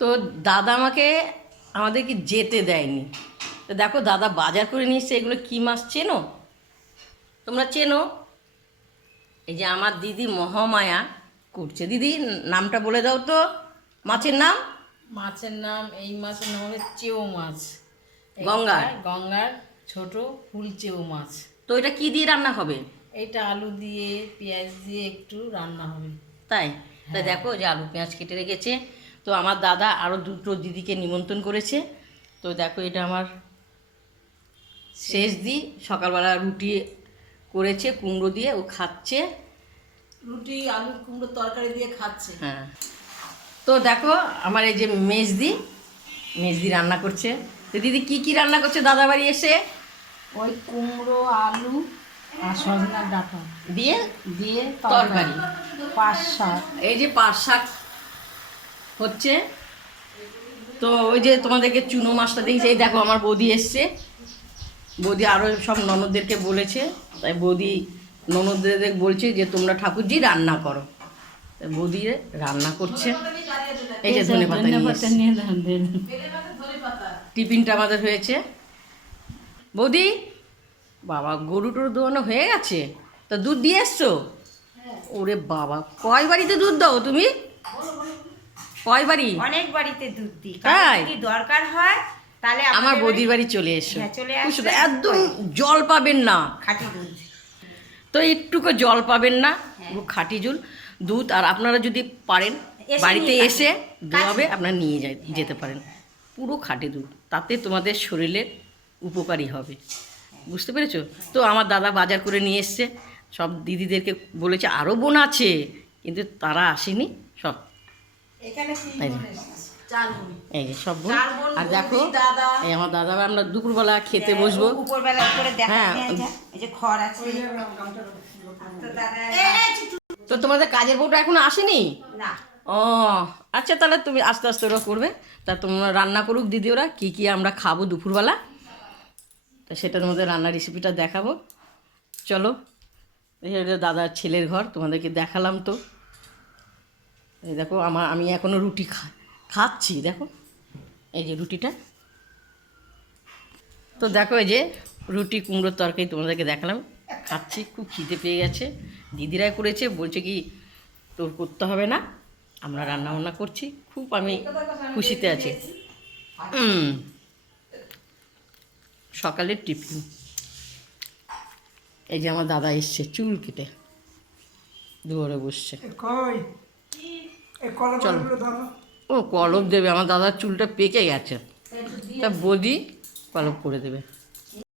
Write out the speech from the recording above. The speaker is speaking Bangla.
তো দাদা আমাদেরকে যেতে দেয়নি। তো দেখো দাদা বাজার করে নিয়ে এসছে। এগুলো কী মাছ চেনো? তোমরা চেনো? এই যে আমার দিদি মহামায়া করছে। দিদি নামটা বলে দাও তো, মাছের নাম। মাছের নাম, এই মাছের নাম হবে চেউ মাছ। গঙ্গার গঙ্গার ছোট ফুল চেউ মাছ। তো এটা কি দিয়ে রান্না হবে? এটা আলু দিয়ে পেঁয়াজ দিয়ে একটু রান্না হবে। তাই তাই দেখো যে আলু পেঁয়াজ কেটে রেখেছে। তো আমার দাদা আরও দুটো দিদিকে নিমন্ত্রণ করেছে। তো দেখো এটা আমার শেষ দি সকালবেলা রুটি করেছে কুমড়ো দিয়ে, ও খাচ্ছে। রুটি আলু কুমড়ো তরকারি দিয়ে খাচ্ছে। হ্যাঁ, তো দেখো আমার এই যে মেজদি রান্না করছে। তো দিদি কি কি রান্না করছে দাদা বাড়ি এসে? ওই কুমড়ো আলু আর সজনার ডাঁটা দিয়ে দিয়ে তরকারি, পাঁচ শাক। এই যে পাট শাক হচ্ছে। তো ওই যে তোমাদেরকে চুনো মাছটা দেখছি। এই দেখো আমার বৌদি এসছে। বৌদি আরও সব ননদদেরকে বলেছে, তাই বৌদি ননদদের বলছে যে তোমরা ঠাকুরজি রান্না করো। তাই বৌদি রান্না করছে। এই যে ধনেপাতা নিয়ে টিফিনটা আমাদের হয়েছে। বৌদি বাবা গরু টরু দোয়ানো হয়ে গেছে। তা দুধ দিয়ে এসছো? ওরে বাবা, কয় বাড়িতে দুধ দাও তুমি? কয় বাড়ি? অনেক বাড়িতে দুধ দিই। তাই? যদি দরকার হয় তাহলে আমার বৌদির বাড়ি চলে এসো। হ্যাঁ, চলে খুব আসবে। সুন্দর, একদম জল পাবেন না, খাঁটি দুধ। তো একটুকু জল পাবেন না, পুরো খাঁটি দুধ। আর আপনারা যদি পারেন এসে বাড়িতে নিয়ে এসে যাবেন। দোয়াবে, আপনারা নিয়ে যেতে পারেন। পুরো খাঁটি দুধ, তাতে তোমাদের শরীরের উপকারী হবে। বুঝতে পেরেছো? তো আমার দাদা বাজার করে নিয়ে এসছে। সব দিদিদেরকে বলেছে আরও বোন আছে, কিন্তু তারা আসেনি সব। এখানে এই যে এই যে সব বোন। চার বোন, আর দেখো বৌদি, দাদা। এই আমার দাদা, আমরা দুপুরবেলা খেতে বসবো। উপরবেলা করে দেখা হ্যাঁ। এই যে খড় আছে। তো দাদা তো তোমাদের কাজের বউটা এখনো আসেনি? না, ও আচ্ছা, তাহলে তুমি আস্তে আস্তে ওরা করবে। তা তোমরা রান্না করুক দিদি, ওরা কী কী আমরা খাবো দুপুরবেলা, তা সেটা তোমাদের রান্নার রেসিপিটা দেখাবো। চলো, এই হলো দাদার ছেলের ঘর, তোমাদেরকে দেখালাম। তো এই দেখো আমি এখনও রুটি খাচ্ছি। দেখো এই যে রুটিটা। তো দেখো এই যে রুটি কুমড়োর তরকারি তোমাদেরকে দেখালাম, খাচ্ছি। খুব খিদে পেয়ে গেছে। দিদিরাই করেছে, বলছে কি তোর করতে হবে না, আমরা রান্না বান্না করছি। খুব আমি খুশিতে আছি। সকালের টিফিন। এই যে আমার দাদা এসছে চুল কেটে, দুয়ারে বসছে। চলো, ও কলপ দেবে। আমার দাদার চুলটা পেকে গেছে, তা বৌদি কলপ করে দেবে।